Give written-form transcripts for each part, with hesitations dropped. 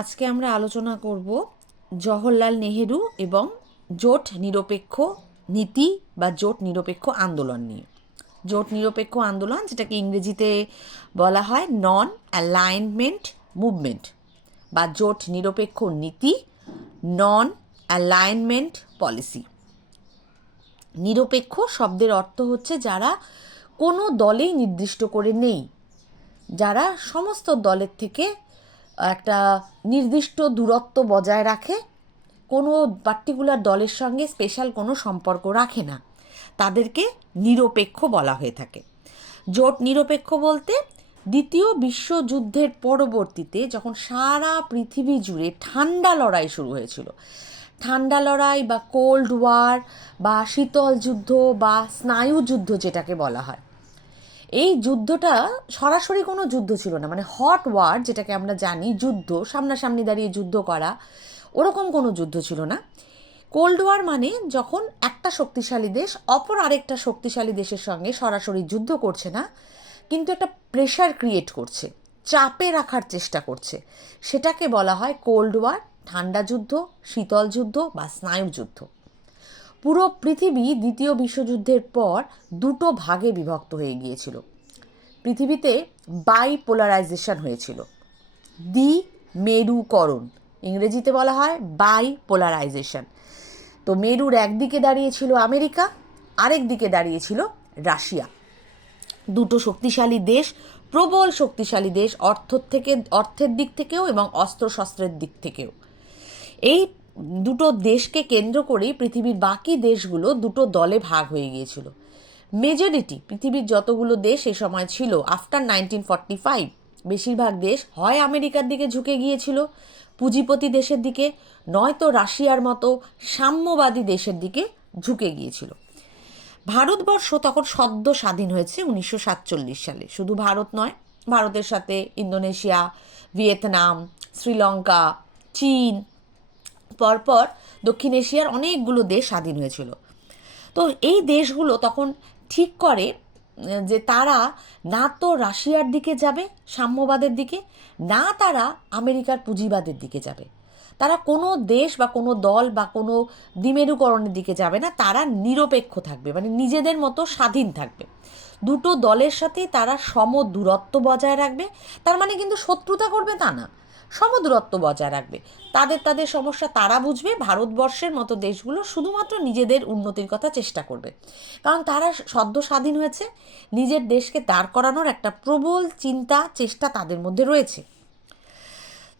আজকে আমরা আলোচনা করব জওহরলাল নেহেরু এবং জোট নিরপেক্ষ নীতি বা জোট নিরপেক্ষ আন্দোলন নিয়ে। জোট নিরপেক্ষ আন্দোলন, যেটাকে ইংরেজিতে বলা হয় নন অ্যালাইনমেন্ট মুভমেন্ট, বা জোট নিরপেক্ষ নীতি, নন অ্যালাইনমেন্ট পলিসি। নিরপেক্ষ শব্দের অর্থ হচ্ছে যারা কোনো দলেই নির্দিষ্ট করে নেই, যারা সমস্ত দলের থেকে একটা নির্দিষ্ট দূরত্ব বজায় রাখে, কোনো পার্টিকুলার দলের সঙ্গে স্পেশাল কোনো সম্পর্ক রাখে না, তাদেরকে নিরপেক্ষ বলা হয়ে থাকে। জোট নিরপেক্ষ বলতে দ্বিতীয় বিশ্বযুদ্ধের পরবর্তীতে যখন সারা পৃথিবী জুড়ে ঠান্ডা লড়াই শুরু হয়েছিল, ঠান্ডা লড়াই বা কোল্ড ওয়ার বা শীতল যুদ্ধ বা স্নায়ু যুদ্ধ যেটাকে বলা হয়, এই যুদ্ধটা সরাসরি কোনো যুদ্ধ ছিল না, মানে হট ওয়ার যেটাকে আমরা জানি, যুদ্ধ সামনাসামনি দাঁড়িয়ে যুদ্ধ করা, ওরকম কোনো যুদ্ধ ছিল না। কোল্ড ওয়ার মানে যখন একটা শক্তিশালী দেশ অপর আরেকটা শক্তিশালী দেশের সঙ্গে সরাসরি যুদ্ধ করছে না, কিন্তু একটা প্রেশার ক্রিয়েট করছে, চাপে রাখার চেষ্টা করছে, সেটাকে বলা হয় কোল্ড ওয়ার, ঠান্ডা যুদ্ধ, শীতল যুদ্ধ বা স্নায়ু যুদ্ধ। পুরো পৃথিবী দ্বিতীয় বিশ্বযুদ্ধের পর দুটো ভাগে বিভক্ত হয়ে গিয়েছিল। পৃথিবীতে বাইপোলারাইজেশন হয়েছিল, দ্বিমেরুকরণ, ইংরেজিতে বলা হয় বাইপোলারাইজেশন। তো মেরুর একদিকে দাঁড়িয়েছিল আমেরিকা, আরেক দিকে দাঁড়িয়েছিল রাশিয়া। দুটো শক্তিশালী দেশ, প্রবল শক্তিশালী দেশ, অর্থের দিক থেকেও এবং অস্ত্রশস্ত্রের দিক থেকেও। এই দুটো দেশকে কেন্দ্র করেই পৃথিবীর বাকি দেশগুলো দুটো দলে ভাগ হয়ে গিয়েছিল। মেজরিটি পৃথিবীর যতগুলো দেশ এ সময় ছিল আফটার 1945, বেশিরভাগ দেশ হয় আমেরিকার দিকে ঝুঁকে গিয়েছিল, পুঁজিপতি দেশের দিকে, নয়তো রাশিয়ার মতো সাম্যবাদী দেশের দিকে ঝুঁকে গিয়েছিল। ভারতবর্ষ তখন সদ্য স্বাধীন হয়েছে 1947 সালে। শুধু ভারত নয়, ভারতের সাথে ইন্দোনেশিয়া, ভিয়েতনাম, শ্রীলঙ্কা, চীন, পরপর দক্ষিণ এশিয়ার অনেকগুলো দেশ স্বাধীন হয়েছিল। তো এই দেশগুলো তখন ঠিক করে যে তারা না তো রাশিয়ার দিকে যাবে সাম্যবাদের দিকে, না তারা আমেরিকার পুঁজিবাদের দিকে যাবে। তারা কোনো দেশ বা কোনো দল বা কোনো দ্বিমেরুকরণের দিকে যাবে না, তারা নিরপেক্ষ থাকবে, মানে নিজেদের মতো স্বাধীন থাকবে। দুটো দলের সাথেই তারা সম দূরত্ব বজায় রাখবে। তার মানে কিন্তু শত্রুতা করবে তা না, সমদূরত্ব বজায় রাখবে। তাদের তাদের সমস্যা তারা বুঝবে, ভারতবর্ষের মতো দেশগুলো শুধুমাত্র নিজেদের উন্নতির কথা চেষ্টা করবে, কারণ তারা সদ্য স্বাধীন হয়েছে, নিজের দেশকে দাঁড় করানোর একটা প্রবল চিন্তা চেষ্টা তাদের মধ্যে রয়েছে।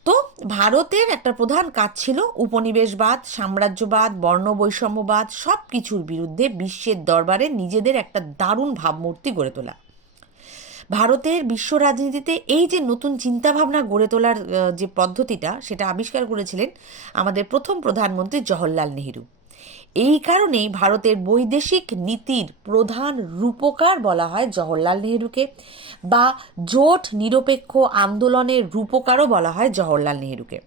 তো ভারতের একটা প্রধান কাজ ছিল উপনিবেশবাদ, সাম্রাজ্যবাদ, বর্ণবৈষম্যবাদ সব কিছুর বিরুদ্ধে বিশ্বের দরবারে নিজেদের একটা দারুণ ভাবমূর্তি গড়ে তোলা। ভারতের বিশ্ব রাজনীতিতে এই যে নতুন চিন্তাভাবনা গড়ে তোলার যে পদ্ধতিটা, সেটা আবিষ্কার করেছিলেন আমাদের প্রথম প্রধানমন্ত্রী জওহরলাল নেহেরু। এই কারণেই ভারতের বৈদেশিক নীতির প্রধান রূপকার বলা হয় জওহরলাল নেহেরুকে, বা জোট নিরপেক্ষ আন্দোলনের রূপকারও বলা হয় জওহরলাল নেহেরুকে।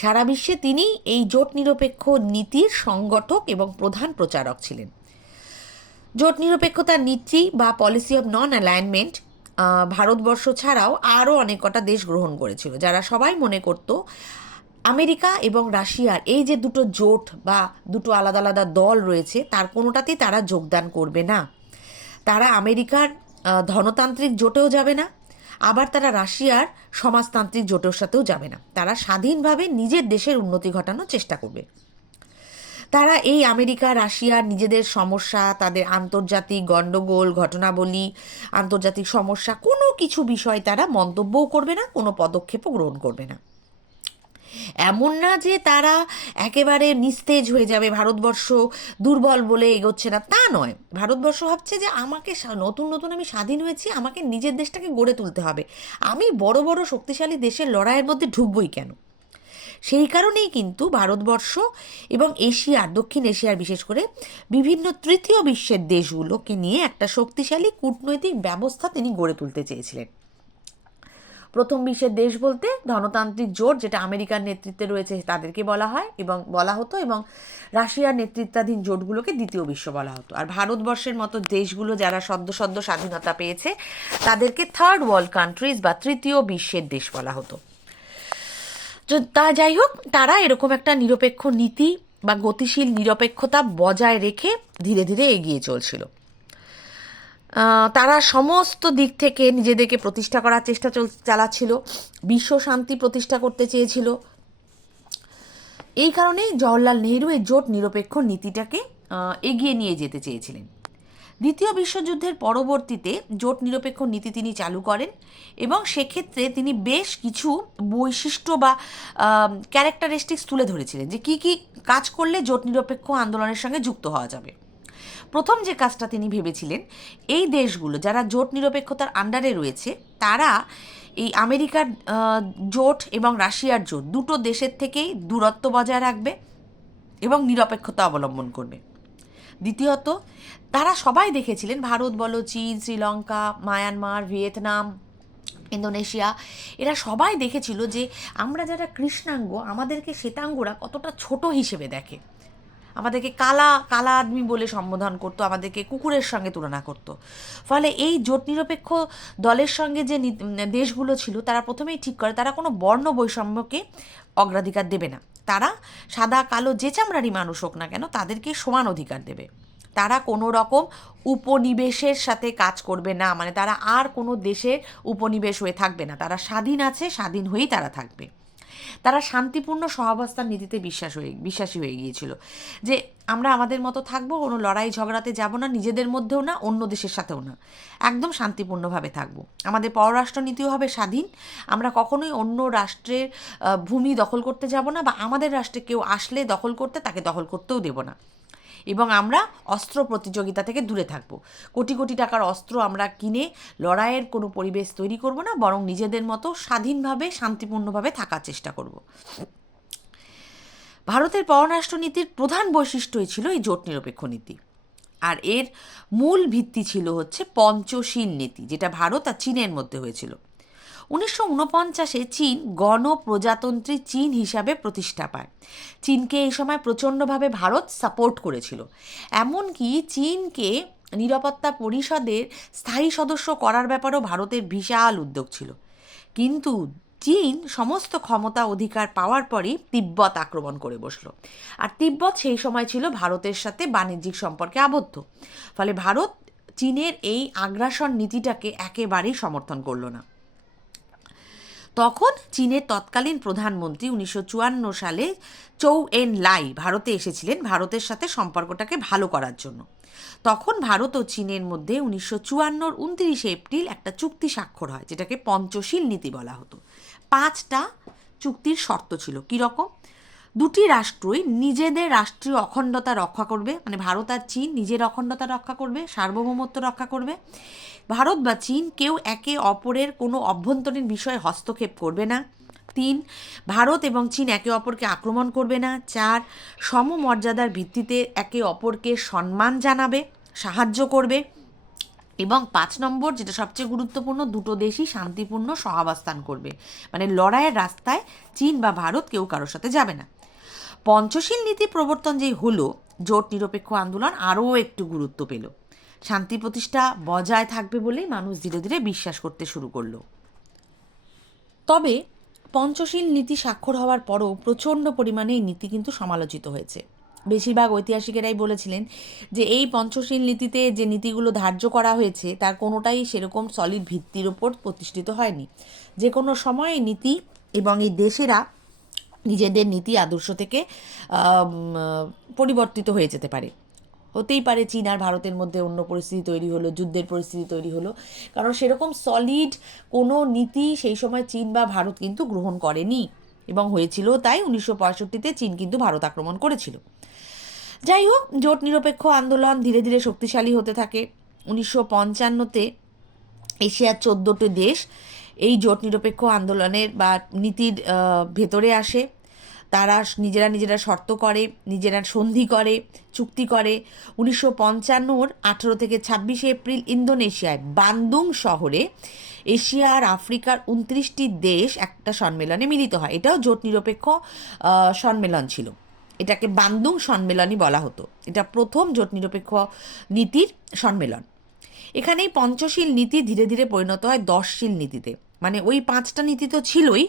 সারা বিশ্বে তিনি এই জোট নিরপেক্ষ নীতির সংগঠক এবং প্রধান প্রচারক ছিলেন। জোট নিরপেক্ষতার নীতি বা policy of non alignment Bharatvarsha ছাড়াও আরও অনেক কটা দেশ গ্রহণ করেছিল, যারা সবাই মনে করত আমেরিকা এবং রাশিয়ার এই যে দুটো জোট বা দুটো আলাদা আলাদা দল রয়েছে, তার কোনোটাতেই তারা যোগদান করবে না। তারা আমেরিকার ধনতান্ত্রিক জোটেও যাবে না, আবার তারা রাশিয়ার সমাজতান্ত্রিক জোটের সাথেও যাবে না। তারা স্বাধীনভাবে নিজের দেশের উন্নতি ঘটানোর চেষ্টা করবে। তারা এই আমেরিকা রাশিয়ার নিজেদের সমস্যা, তাদের আন্তর্জাতিক গণ্ডগোল, ঘটনাবলী, আন্তর্জাতিক সমস্যা, কোনো কিছু বিষয় তারা মন্তব্যও করবে না, কোনো পদক্ষেপও গ্রহণ করবে না। এমন না যে তারা একেবারে নিস্তেজ হয়ে যাবে, ভারতবর্ষ দুর্বল বলে এগোচ্ছে না, তা নয়। ভারতবর্ষ ভাবছে যে আমাকে নতুন নতুন আমি স্বাধীন হয়েছি, আমাকে নিজের দেশটাকে গড়ে তুলতে হবে, আমি বড় বড় শক্তিশালী দেশের লড়াইয়ের মধ্যে ঢুকবই কেন। সেই কারণেই কিন্তু ভারতবর্ষ এবং এশিয়ার, দক্ষিণ এশিয়ার বিশেষ করে বিভিন্ন তৃতীয় বিশ্বের দেশগুলোকে নিয়ে একটা শক্তিশালী কূটনৈতিক ব্যবস্থা তিনি গড়ে তুলতে চেয়েছিলেন। প্রথম বিশ্বের দেশ বলতে ধনতান্ত্রিক জোট, যেটা আমেরিকার নেতৃত্বে রয়েছে, তাদেরকে বলা হয় এবং বলা হতো, এবং রাশিয়ার নেতৃত্বাধীন জোটগুলোকে দ্বিতীয় বিশ্ব বলা হতো। আর ভারতবর্ষের মতো দেশগুলো যারা সদ্য সদ্য স্বাধীনতা পেয়েছে, তাদেরকে থার্ড ওয়ার্ল্ড কান্ট্রিজ বা তৃতীয় বিশ্বের দেশ বলা হতো। তা যাই হোক, তারা এরকম একটা নিরপেক্ষ নীতি বা গতিশীল নিরপেক্ষতা বজায় রেখে ধীরে ধীরে এগিয়ে চলছিল। তারা সমস্ত দিক থেকে নিজেদেরকে প্রতিষ্ঠা করার চেষ্টা চালাচ্ছিল, বিশ্ব শান্তি প্রতিষ্ঠা করতে চেয়েছিল। এই কারণেই জওহরলাল নেহরু এই জোট নিরপেক্ষ নীতিটাকে এগিয়ে নিয়ে যেতে চেয়েছিলেন। দ্বিতীয় বিশ্বযুদ্ধের পরবর্তীতে জোট নিরপেক্ষ নীতি তিনি চালু করেন এবং সেক্ষেত্রে তিনি বেশ কিছু বৈশিষ্ট্য বা ক্যারেক্টারিস্টিক্স তুলে ধরেছিলেন যে কী কী কাজ করলে জোট নিরপেক্ষ আন্দোলনের সঙ্গে যুক্ত হওয়া যাবে। প্রথম যে কাজটা তিনি ভেবেছিলেন, এই দেশগুলো যারা জোট নিরপেক্ষতার আন্ডারে রয়েছে তারা এই আমেরিকার জোট এবং রাশিয়ার জোট দুটো দেশের থেকেই দূরত্ব বজায় রাখবে এবং নিরপেক্ষতা অবলম্বন করবে। দ্বিতীয়ত, তারা সবাই দেখেছিলেন, ভারত বলো, চীন, শ্রীলঙ্কা, মায়ানমার, ভিয়েতনাম, ইন্দোনেশিয়া, এরা সবাই দেখেছিল যে আমরা যারা কৃষ্ণাঙ্গ আমাদেরকে শ্বেতাঙ্গরা কতটা ছোট হিসেবে দেখে, আমাদেরকে কালা কালা আদমি বলে সম্বোধন করতো, আমাদেরকে কুকুরের সঙ্গে তুলনা করতো। ফলে এই জোট নিরপেক্ষ দলের সঙ্গে যে দেশগুলো ছিল তারা প্রথমেই ঠিক করে তারা কোনো বর্ণ বৈষম্যকে অগ্রাধিকার দেবে না। তারা সাদা কালো যে চামড়ারই মানুষ হোক না কেন তাদেরকে সমান অধিকার দেবে। তারা কোনো রকম উপনিবেশের সাথে কাজ করবে না, মানে তারা আর কোনো দেশের উপনিবেশ হয়ে থাকবে না, তারা স্বাধীন আছে, স্বাধীন হয়েই তারা থাকবে। তারা শান্তিপূর্ণ সহাবস্থান নীতিতে বিশ্বাসী হয়ে গিয়েছিল যে আমরা আমাদের মতো থাকবো, কোনো লড়াই ঝগড়াতে যাব না, নিজেদের মধ্যেও না, অন্য দেশের সাথেও না, একদম শান্তিপূর্ণভাবে থাকবো। আমাদের পররাষ্ট্রনীতিও হবে স্বাধীন, আমরা কখনোই অন্য রাষ্ট্রের ভূমি দখল করতে যাব না, বা আমাদের রাষ্ট্রে কেউ আসলে দখল করতে তাকে দখল করতেও দেব না। এবং আমরা অস্ত্র প্রতিযোগিতা থেকে দূরে থাকব, কোটি কোটি টাকার অস্ত্র আমরা কিনে লড়াইয়ের কোনো পরিবেশ তৈরি করব না, বরং নিজেদের মতো স্বাধীনভাবে শান্তিপূর্ণভাবে থাকার চেষ্টা করব। ভারতের পররাষ্ট্রনীতির প্রধান বৈশিষ্ট্যই ছিল এই জোট নিরপেক্ষ নীতি, আর এর মূল ভিত্তি ছিল হচ্ছে পঞ্চশীল নীতি, যেটা ভারত আর চীনের মধ্যে হয়েছিল। 1949-এ চীন গণপ্রজাতন্ত্রী চীন হিসাবে প্রতিষ্ঠা পায়। চীনকে এই সময় প্রচণ্ডভাবে ভারত সাপোর্ট করেছিল, এমনকি চীনকে নিরাপত্তা পরিষদের স্থায়ী সদস্য করার ব্যাপারেও ভারতের বিশাল উদ্যোগ ছিল। কিন্তু চীন সমস্ত ক্ষমতা অধিকার পাওয়ার পরই তিব্বত আক্রমণ করে বসল, আর তিব্বত সেই সময় ছিল ভারতের সাথে বাণিজ্যিক সম্পর্কে আবদ্ধ। ফলে ভারত চীনের এই আগ্রাসন নীতিটাকে একেবারেই সমর্থন করল না। তখন চীনের তৎকালীন প্রধানমন্ত্রী 1954 সালে চৌ এন লাই ভারতে এসেছিলেন ভারতের সাথে সম্পর্কটাকে ভালো করার জন্য। তখন ভারত ও চীনের মধ্যে 1954 29 এপ্রিল একটা চুক্তি স্বাক্ষর হয়, যেটাকে পঞ্চশীল নীতি বলা হতো। 5টা চুক্তির শর্ত ছিল। কীরকম? দুটি রাষ্ট্রই নিজেদের রাষ্ট্রীয় অখণ্ডতা রক্ষা করবে, মানে ভারত আর চীন নিজের অখণ্ডতা রক্ষা করবে, সার্বভৌমত্ব রক্ষা করবে। ভারত বা চীন কেউ একে অপরের কোনো অভ্যন্তরীণ বিষয়ে হস্তক্ষেপ করবে না। 3, ভারত এবং চীন একে অপরকে আক্রমণ করবে না। 4, সমমর্যাদার ভিত্তিতে একে অপরকে সম্মান জানাবে, সাহায্য করবে। এবং 5 নম্বর, যেটা সবচেয়ে গুরুত্বপূর্ণ, দুটো দেশই শান্তিপূর্ণ সহাবস্থান করবে, মানে লড়াইয়ের রাস্তায় চীন বা ভারত কেউ কারোর সাথে যাবে না। পঞ্চশীল নীতি প্রবর্তন যেই হলো, জোট নিরপেক্ষ আন্দোলন আরও একটু গুরুত্ব পেল। শান্তি প্রতিষ্ঠা বজায় থাকবে বলেই মানুষ ধীরে ধীরে বিশ্বাস করতে শুরু করলো। তবে পঞ্চশীল নীতি স্বাক্ষর হওয়ার পরও প্রচণ্ড পরিমাণে এই নীতি কিন্তু সমালোচিত হয়েছে। বেশিরভাগ ঐতিহাসিকেরাই বলেছিলেন যে এই পঞ্চশীল নীতিতে যে নীতিগুলো ধার্য করা হয়েছে তার কোনোটাই সেরকম সলিড ভিত্তির ওপর প্রতিষ্ঠিত হয়নি। যে কোনো সময় এই নীতি এবং এই দেশেরা নিজেদের নীতি আদর্শ থেকে পরিবর্তিত হয়ে যেতে পারে। হতেই পারে চীন আর ভারতের মধ্যে অন্য পরিস্থিতি তৈরি হলো, যুদ্ধের পরিস্থিতি তৈরি হলো, কারণ সেরকম সলিড কোনো নীতি সেই সময় চীন বা ভারত কিন্তু গ্রহণ করেনি, এবং হয়েছিল তাই 1965-তে চীন কিন্তু ভারত আক্রমণ করেছিল। যাই হোক, জোট নিরপেক্ষ আন্দোলন ধীরে ধীরে শক্তিশালী হতে থাকে। 1955-তে এশিয়ার 14টি দেশ এই জোট নিরপেক্ষ আন্দোলনের বা নীতির ভেতরে আসে। তারা নিজেরা শর্ত করে, নিজেরা সন্ধি করে, চুক্তি করে। 1955-র 18 থেকে 26 এপ্রিল ইন্দোনেশিয়ায় বান্দুং শহরে এশিয়া আর আফ্রিকার 29টি দেশ একটা সম্মেলনে মিলিত হয়। এটাও জোট নিরপেক্ষ সম্মেলন ছিল, এটাকে বান্দুং সম্মেলনই বলা হতো। এটা প্রথম জোট নিরপেক্ষ নীতির সম্মেলন। এখানেই পঞ্চশীল নীতি ধীরে ধীরে পরিণত হয় 10শীল নীতিতে, মানে ওই 5টা নীতি তো ছিলই,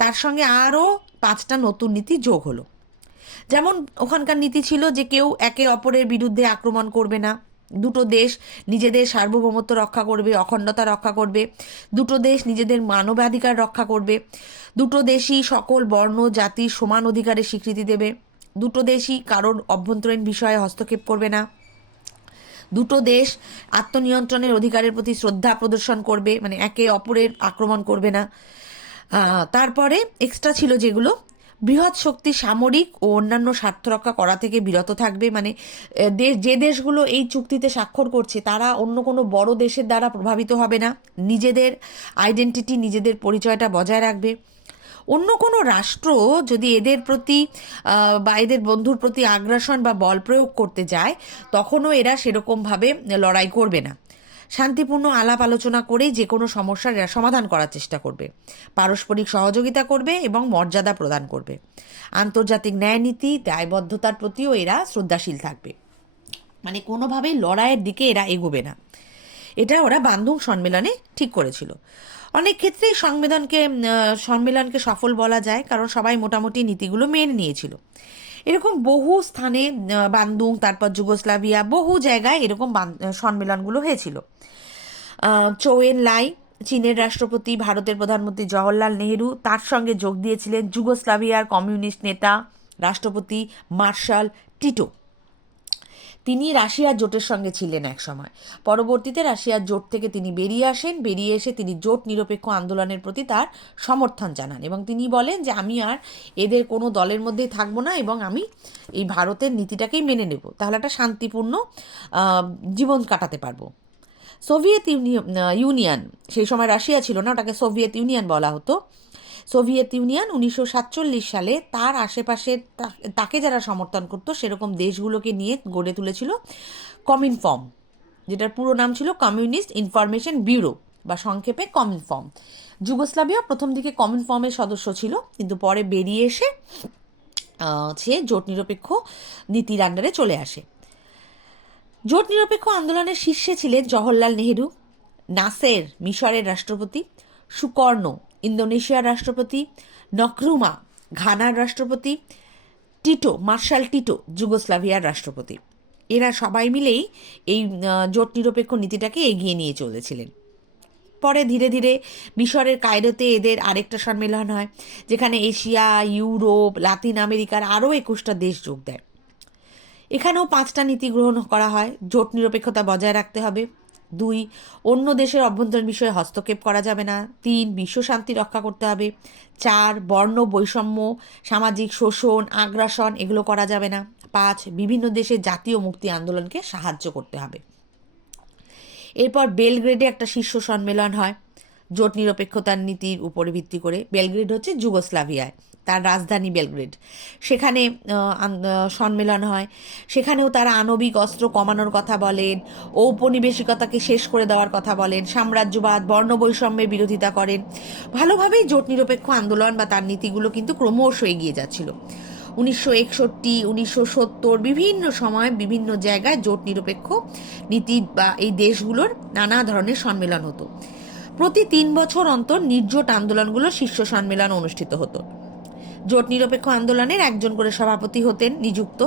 তার সঙ্গে আরও 5টা নতুন নীতি যোগ হলো। যেমন ওখানকার নীতি ছিল যে কেউ একে অপরের বিরুদ্ধে আক্রমণ করবে না, দুটো দেশ নিজেদের সার্বভৌমত্ব রক্ষা করবে, অখণ্ডতা রক্ষা করবে, দুটো দেশ নিজেদের মানবাধিকার রক্ষা করবে, দুটো দেশই সকল বর্ণ জাতির সমান অধিকারের স্বীকৃতি দেবে, দুটো দেশই কারোর অভ্যন্তরীণ বিষয়ে হস্তক্ষেপ করবে না, দুটো দেশ আত্মনিয়ন্ত্রণের অধিকারের প্রতি শ্রদ্ধা প্রদর্শন করবে, মানে একে অপরের আক্রমণ করবে না। তারপরে এক্সট্রা ছিল যেগুলো, বৃহৎ শক্তি সামরিক ও অন্যান্য স্বার্থ রক্ষা করা থেকে বিরত থাকবে, মানে যে দেশগুলো এই চুক্তিতে স্বাক্ষর করছে তারা অন্য কোনো বড় দেশের দ্বারা প্রভাবিত হবে না, নিজেদের আইডেন্টিটি নিজেদের পরিচয়টা বজায় রাখবে। অন্য কোনো রাষ্ট্র যদি এদের প্রতি বা এদের বন্ধুর প্রতি আগ্রাসন বা বল প্রয়োগ করতে যায় তখনও এরা সেরকমভাবে লড়াই করবে না, শান্তিপূর্ণ আলাপ আলোচনা করেই যে কোনো সমস্যার সমাধান করার চেষ্টা করবে, পারস্পরিক সহযোগিতা করবে এবং মর্যাদা প্রদান করবে, আন্তর্জাতিক ন্যায়নীতি দায়বদ্ধতার প্রতিও এরা শ্রদ্ধাশীল থাকবে, মানে কোনোভাবেই লড়াইয়ের দিকে এরা এগোবে না। এটা ওরা বান্দুং সম্মেলনে ঠিক করেছিল। অনেক ক্ষেত্রেই সম্মেলনকে সফল বলা যায়, কারণ সবাই মোটামুটি নীতিগুলো মেনে নিয়েছিল। এরকম বহু স্থানে বান্দুং, তারপর যুগোস্লাভিয়া, বহু জায়গায় এরকম সম্মেলনগুলো হয়েছিল। চৌ এন লাই, চীনের রাষ্ট্রপতি, ভারতের প্রধানমন্ত্রী জওহরলাল নেহেরু, তার সঙ্গে যোগ দিয়েছিলেন যুগোস্লাভিয়ার কমিউনিস্ট নেতা রাষ্ট্রপতি মার্শাল টিটো। তিনি রাশিয়ার জোটের সঙ্গে ছিলেন এক সময়। পরবর্তীতে রাশিয়ার জোট থেকে তিনি বেরিয়ে আসেন, বেরিয়ে এসে তিনি জোট নিরপেক্ষ আন্দোলনের প্রতি তার সমর্থন জানান এবং তিনি বলেন যে আমি আর এদের কোনো দলের মধ্যেই থাকবো না এবং আমি এই ভারতের নীতিটাকেই মেনে নেব, তাহলে একটা শান্তিপূর্ণ জীবন কাটাতে পারবো। সোভিয়েত ইউনিয়ন, সেই সময় রাশিয়া ছিল না, ওটাকে সোভিয়েত ইউনিয়ন বলা হতো। সোভিয়েত ইউনিয়ন 1947 সালে তার আশেপাশের তাকে যারা সমর্থন করতো সেরকম দেশগুলোকে নিয়ে গড়ে তুলেছিল কমিনফর্ম, যেটার পুরো নাম ছিল কমিউনিস্ট ইনফরমেশন ব্যুরো বা সংক্ষেপে কমিনফর্ম। যুগোস্লাভিয়া প্রথম দিকে কমিনফর্মের সদস্য ছিল, কিন্তু পরে বেরিয়ে এসে সে জোট নিরপেক্ষ নীতির আন্ডারে চলে আসে। জোট নিরপেক্ষ আন্দোলনের শীর্ষে ছিলেন জওহরলাল নেহেরু, নাসের মিশরের রাষ্ট্রপতি, সুকর্ণ ইন্দোনেশিয়ার রাষ্ট্রপতি, নক্রুমা ঘানার রাষ্ট্রপতি, মার্শাল টিটো যুগোস্লাভিয়ার রাষ্ট্রপতি। এরা সবাই মিলেই এই জোট নিরপেক্ষ নীতিটাকে এগিয়ে নিয়ে চলেছিলেন। পরে ধীরে ধীরে মিশরের কায়রোতে এদের আরেকটা সম্মেলন হয়, যেখানে এশিয়া, ইউরোপ, লাতিন আমেরিকার আরও 21টা দেশ যোগ দেয়। এখানেও 5টা নীতি গ্রহণ করা হয়। জোট নিরপেক্ষতা বজায় রাখতে হবে, 2 অন্য দেশের অভ্যন্তরীণ বিষয়ে হস্তক্ষেপ করা যাবে না, 3 বিশ্ব শান্তি রক্ষা করতে হবে, 4 বর্ণ বৈষম্য, সামাজিক শোষণ, আগ্রাসন এগুলো করা যাবে না, 5 বিভিন্ন দেশের জাতীয় মুক্তি আন্দোলনকে সাহায্য করতে হবে। এরপর বেলগ্রেডে একটা শীর্ষ সম্মেলন হয় জোট নিরপেক্ষতার নীতির উপরে ভিত্তি করে। বেলগ্রেড হচ্ছে যুগোস্লাভিয়ায়, তার রাজধানী বেলগ্রেড। সেখানে সম্মেলন হয়, সেখানেও তারা আণবিক অস্ত্র কমানোর কথা বলেন, ঔপনিবেশিকতাকে শেষ করে দেওয়ার কথা বলেন, সাম্রাজ্যবাদ, বর্ণবৈষম্যের বিরোধিতা করেন। ভালোভাবেই জোট নিরপেক্ষ আন্দোলন বা তার নীতিগুলো কিন্তু ক্রমশ এগিয়ে যাচ্ছিল। 1961, 1970 বিভিন্ন সময় বিভিন্ন জায়গায় জোট নিরপেক্ষ নীতি বা এই দেশগুলোর নানা ধরনের সম্মেলন হতো। প্রতি 3 বছর অন্তর নির্জোট আন্দোলনগুলো শীর্ষ সম্মেলন অনুষ্ঠিত হতো। জোট নিরপেক্ষ আন্দোলনের একজন করে সভাপতি হতেন নিযুক্ত,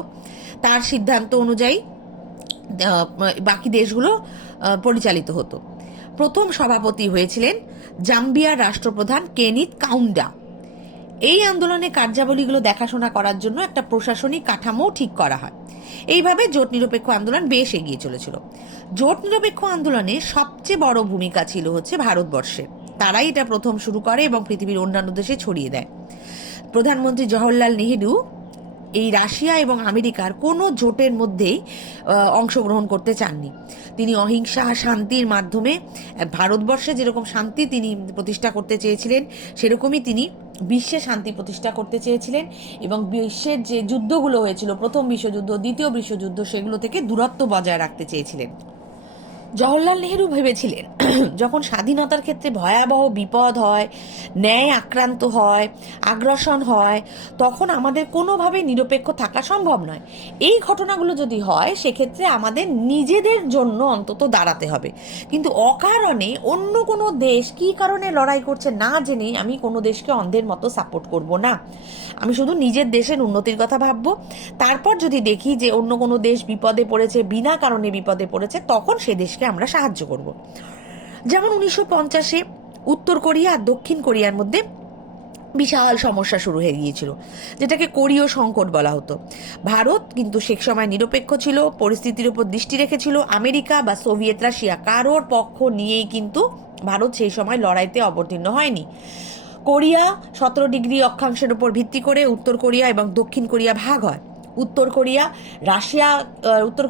তার সিদ্ধান্ত অনুযায়ী বাকি দেশগুলো পরিচালিত হতো। প্রথম সভাপতি হয়েছিলেন জাম্বিয়ার রাষ্ট্রপ্রধান কেনিথ কাউন্ডা। এই আন্দোলনের কার্যাবলীগুলো দেখাশোনা করার জন্য একটা প্রশাসনিক কাঠামোও ঠিক করা হয়। এইভাবে জোট নিরপেক্ষ আন্দোলন বেশ এগিয়ে চলেছিল। জোট নিরপেক্ষ আন্দোলনে সবচেয়ে বড় ভূমিকা ছিল হচ্ছে ভারতবর্ষের। তারাই এটা প্রথম শুরু করে এবং পৃথিবীর অন্যান্য দেশে ছড়িয়ে দেয়। প্রধানমন্ত্রী জওহরলাল নেহেরু এই রাশিয়া এবং আমেরিকার কোনো জোটের মধ্যেই অংশগ্রহণ করতে চাননি। তিনি অহিংসা শান্তির মাধ্যমে ভারতবর্ষে যেরকম শান্তি তিনি প্রতিষ্ঠা করতে চেয়েছিলেন, সেরকমই তিনি বিশ্বে শান্তি প্রতিষ্ঠা করতে চেয়েছিলেন এবং বিশ্বের যে যুদ্ধগুলো হয়েছিল, প্রথম বিশ্বযুদ্ধ, দ্বিতীয় বিশ্বযুদ্ধ, সেগুলো থেকে দূরত্ব বজায় রাখতে চেয়েছিলেন। জওহরলাল নেহেরু ভেবেছিলেন যখন স্বাধীনতার ক্ষেত্রে ভয়াবহ বিপদ হয়, ন্যায় আক্রান্ত হয়, আগ্রাসন হয়, তখন আমাদের কোনোভাবে নিরপেক্ষ থাকা সম্ভব নয়। এই ঘটনাগুলো যদি হয় সেক্ষেত্রে আমাদের নিজেদের জন্য অন্তত দাঁড়াতে হবে। কিন্তু অকারণে অন্য কোনো দেশ কী কারণে লড়াই করছে না জেনে আমি কোনো দেশকে অন্ধের মতো সাপোর্ট করব না। আমি শুধু নিজের দেশের উন্নতির কথা ভাববো। তারপর যদি দেখি যে অন্য কোনো দেশ বিপদে পড়েছে, বিনা কারণে বিপদে পড়েছে, তখন সে দেশকে আমরা সাহায্য করব। যেমন 1950-এ উত্তর কোরিয়া আর দক্ষিণ কোরিয়ার মধ্যে বিশাল সমস্যা শুরু হয়ে গিয়েছিল, যেটাকে কোরীয় সংকট বলা হতো। ভারত কিন্তু সে সময় নিরপেক্ষ ছিল, পরিস্থিতির উপর দৃষ্টি রেখেছিল। আমেরিকা বা সোভিয়েত রাশিয়া কারোর পক্ষ নিয়েই কিন্তু ভারত সেই সময় লড়াইতে অবতীর্ণ হয়নি। কোরিয়া 17 ডিগ্রি অক্ষাংশের উপর ভিত্তি করে উত্তর কোরিয়া এবং দক্ষিণ কোরিয়া ভাগ হয়। উত্তর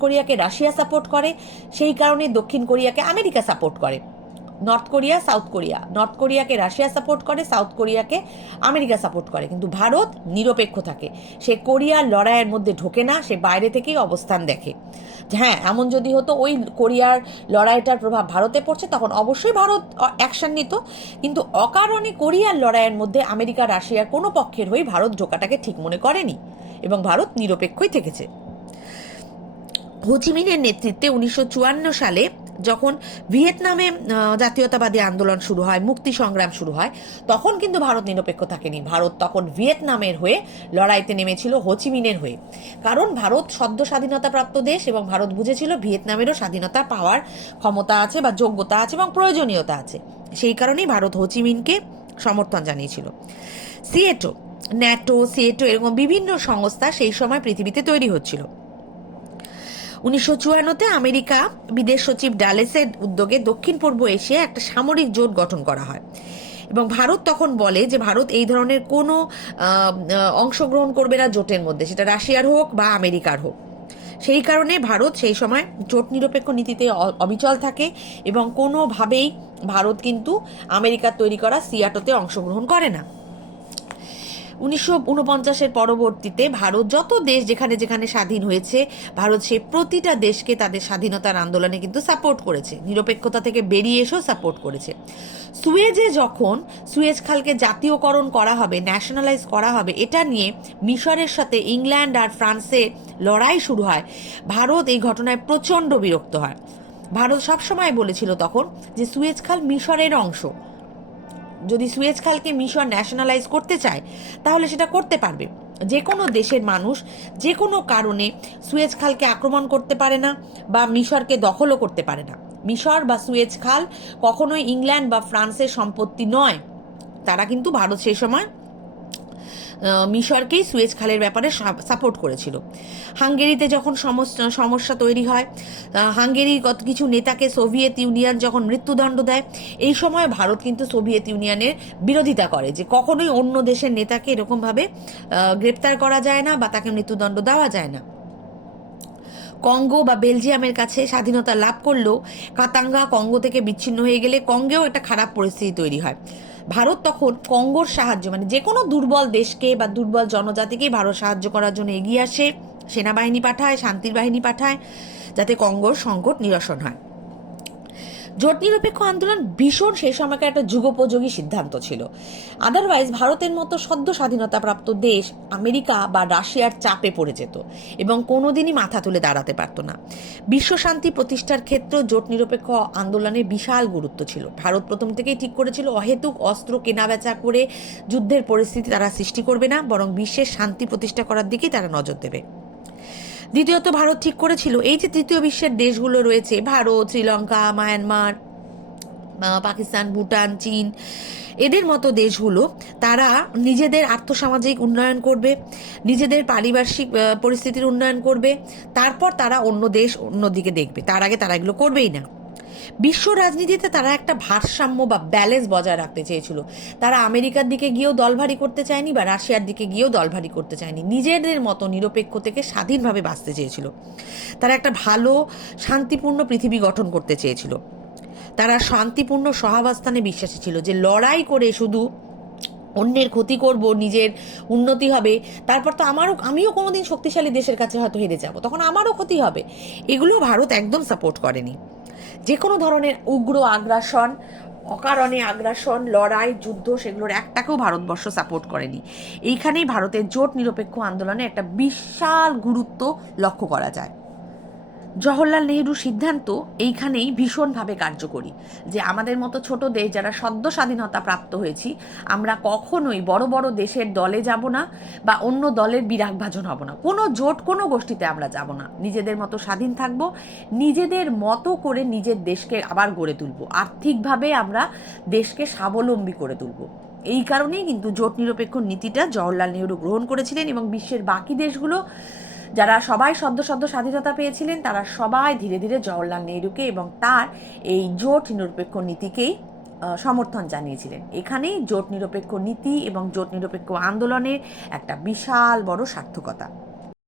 কোরিয়াকে রাশিয়া সাপোর্ট করে, সেই কারণে দক্ষিণ কোরিয়াকে আমেরিকা সাপোর্ট করে। নর্থ কোরিয়াকে রাশিয়া সাপোর্ট করে, সাউথ কোরিয়াকে আমেরিকা সাপোর্ট করে। কিন্তু ভারত নিরপেক্ষ থাকে, সে কোরিয়ার লড়াইয়ের মধ্যে ঢোকে না, সে বাইরে থেকেই অবস্থান দেখে। হ্যাঁ, এমন যদি হতো ওই কোরিয়ার লড়াইটার প্রভাব ভারতে পড়ছে, তখন অবশ্যই ভারত অ্যাকশন নিত। কিন্তু অকারণে কোরিয়ার লড়াইয়ের মধ্যে আমেরিকা রাশিয়ার কোনো পক্ষের হয়ে ভারত ঢোকাটাকে ঠিক মনে করেনি এবং ভারত নিরপেক্ষই থেকেছে। হোচিমিনের নেতৃত্বে 1954 সালে যখন ভিয়েতনামে জাতীয়তাবাদী আন্দোলন শুরু হয়, মুক্তি সংগ্রাম শুরু হয়, তখন কিন্তু ভারত নিরপেক্ষ থাকেনি। ভারত তখন ভিয়েতনামের হয়ে লড়াইতে নেমেছিল, হোচিমিনের হয়ে। কারণ ভারত সদ্য স্বাধীনতাপ্রাপ্ত দেশ এবং ভারত বুঝেছিল ভিয়েতনামেরও স্বাধীনতা পাওয়ার ক্ষমতা আছে বা যোগ্যতা আছে এবং প্রয়োজনীয়তা আছে। সেই কারণেই ভারত হোচিমিনকে সমর্থন জানিয়েছিল। সিয়েটো এরকম বিভিন্ন সংস্থা সেই সময় পৃথিবীতে তৈরি হচ্ছিল। 1954-তে আমেরিকা বিদেশ সচিব ডালেসের উদ্যোগে দক্ষিণ পূর্ব এশিয়ায় একটা সামরিক জোট গঠন করা হয় এবং ভারত তখন বলে যে ভারত এই ধরনের কোনো অংশগ্রহণ করবে না জোটের মধ্যে, সেটা রাশিয়ার হোক বা আমেরিকার হোক। সেই কারণে ভারত সেই সময় জোট নিরপেক্ষ নীতিতে অবিচল থাকে এবং কোনোভাবেই ভারত কিন্তু আমেরিকার তৈরি করা সিয়াটোতে অংশগ্রহণ করে না। 1949-এর পরবর্তীতে ভারত যত দেশ যেখানে যেখানে স্বাধীন হয়েছে, ভারত সে প্রতিটা দেশকে তাদের স্বাধীনতার আন্দোলনে কিন্তু সাপোর্ট করেছে, নিরপেক্ষতা থেকে বেরিয়ে এসেও সাপোর্ট করেছে। যখন সুয়েজ খালকে জাতীয়করণ করা হবে, ন্যাশনালাইজ করা হবে, এটা নিয়ে মিশরের সাথে ইংল্যান্ড আর ফ্রান্সে লড়াই শুরু হয়, ভারত এই ঘটনায় প্রচণ্ড বিরক্ত হয়। ভারত সবসময় বলেছিল তখন যে সুয়েজ খাল মিশরের অংশ, যদি সুয়েজ খালকে মিশর ন্যাশনালাইজ করতে চায় তাহলে সেটা করতে পারবে। যে কোনো দেশের মানুষ যে কোনো কারণে সুয়েজ খালকে আক্রমণ করতে পারে না বা মিশরকে দখলও করতে পারে না। মিশর বা সুয়েজ খাল কখনোই ইংল্যান্ড বা ফ্রান্সের সম্পত্তি নয়। তারা কিন্তু ভারত সেই সময় মিশরকেই সুয়েজ খালের ব্যাপারে সাপোর্ট করেছিল। হাঙ্গেরিতে যখন সমস্যা তৈরি হয়, হাঙ্গেরির কিছু নেতাকে সোভিয়েত ইউনিয়ন যখন মৃত্যুদণ্ড দেয়, এই সময় ভারত কিন্তু সোভিয়েত ইউনিয়নের বিরোধিতা করে যে কখনোই অন্য দেশের নেতাকে এরকমভাবে গ্রেপ্তার করা যায় না বা তাকে মৃত্যুদণ্ড দেওয়া যায় না। কঙ্গো বা বেলজিয়ামের কাছে স্বাধীনতা লাভ করলেও কাতাঙ্গা কঙ্গো থেকে বিচ্ছিন্ন হয়ে গেলে কঙ্গেও একটা খারাপ পরিস্থিতি তৈরি হয়। ভারত তখন কঙ্গোর সাহায্য, মানে যে কোনো দুর্বল দেশকে বা দুর্বল জনজাতিকেই ভারত সাহায্য করার জন্য এগিয়ে আসে, সেনাবাহিনী পাঠায়, শান্তির বাহিনী পাঠায়, যাতে কঙ্গোর সংকট নিরসন হয়। জোট নিরপেক্ষ আন্দোলন ভীষণ সেই সময়কার একটা যুগোপযোগী সিদ্ধান্ত ছিল। আদারওয়াইজ ভারতের মতো সদ্য স্বাধীনতাপ্রাপ্ত দেশ আমেরিকা বা রাশিয়ার চাপে পড়ে যেত এবং কোনোদিনই মাথা তুলে দাঁড়াতে পারত না। বিশ্বশান্তি প্রতিষ্ঠার ক্ষেত্রে জোট নিরপেক্ষ আন্দোলনের বিশাল গুরুত্ব ছিল। ভারত প্রথম থেকেই ঠিক করেছিল অহেতুক অস্ত্র কেনাবেচা করে যুদ্ধের পরিস্থিতি তারা সৃষ্টি করবে না, বরং বিশ্বের শান্তি প্রতিষ্ঠা করার দিকেই তারা নজর দেবে। দ্বিতীয়ত ভারত ঠিক করেছিল এই যে তৃতীয় বিশ্বের দেশগুলো রয়েছে, ভারত, শ্রীলঙ্কা, মায়ানমার, পাকিস্তান, ভুটান, চীন, এদের মতো দেশগুলো তারা নিজেদের আর্থসামাজিক উন্নয়ন করবে, নিজেদের পারিপার্শ্বিক পরিস্থিতির উন্নয়ন করবে, তারপর তারা অন্যদিকে দেখবে। তার আগে তারা এগুলো করবেই না। বিশ্ব রাজনীতিতে তারা একটা ভারসাম্য বা ব্যালেন্স বজায় রাখতে চেয়েছিল। তারা আমেরিকার দিকে গিয়েও দল ভারী করতে চায়নি বা রাশিয়ার দিকে গিয়েও দল ভারী করতে চায়নি, নিজেদের মতো নিরপেক্ষ থেকে স্বাধীনভাবে বাঁচতে চেয়েছিল। তারা একটা ভালো শান্তিপূর্ণ পৃথিবী গঠন করতে চেয়েছিল। তারা শান্তিপূর্ণ সহাবস্থানে বিশ্বাসী ছিল, যে লড়াই করে শুধু অন্যের ক্ষতি করব, নিজের উন্নতি হবে, তারপর তো আমিও কোনোদিন শক্তিশালী দেশের কাছে হয়তো হেরে যাব, তখন আমারও ক্ষতি হবে, এগুলো ভারত একদম সাপোর্ট করেনি। যে কোনো ধরনের উগ্র আগ্রাসন, অকারণে আগ্রাসন, লড়াই, যুদ্ধ, সেগুলোর একটাকেও ভারতবর্ষ সাপোর্ট করেনি। এইখানেই ভারতের জোট নিরপেক্ষ আন্দোলনে একটা বিশাল গুরুত্ব লক্ষ্য করা যায়। জওহরলাল নেহরুর সিদ্ধান্ত এইখানেই ভীষণভাবে কার্যকরী, যে আমাদের মতো ছোট দেশ যারা সদ্য স্বাধীনতা প্রাপ্ত হয়েছি, আমরা কখনোই বড় বড় দেশের দলে যাব না বা অন্য দলের বিরাগভাজন হব না, কোনো জোট কোনো গোষ্ঠীতে আমরা যাব না, নিজেদের মতো স্বাধীন থাকব, নিজেদের মতো করে নিজের দেশকে আবার গড়ে তুলব, আর্থিকভাবে আমরা দেশকে স্বাবলম্বী করে তুলব। এই কারণেই কিন্তু জোট নিরপেক্ষ নীতিটা জওহরলাল নেহরু গ্রহণ করেছিলেন, এবং বিশ্বের বাকি দেশগুলো যারা সবাই সদ্য সদ্য স্বাধীনতা পেয়েছিলেন, তারা সবাই ধীরে ধীরে জওহরলাল নেহরুকে এবং তার এই জোট নিরপেক্ষ নীতিকেই সমর্থন জানিয়েছিলেন। এখানেই জোট নিরপেক্ষ নীতি এবং জোট নিরপেক্ষ আন্দোলনের একটা বিশাল বড় সার্থকতা।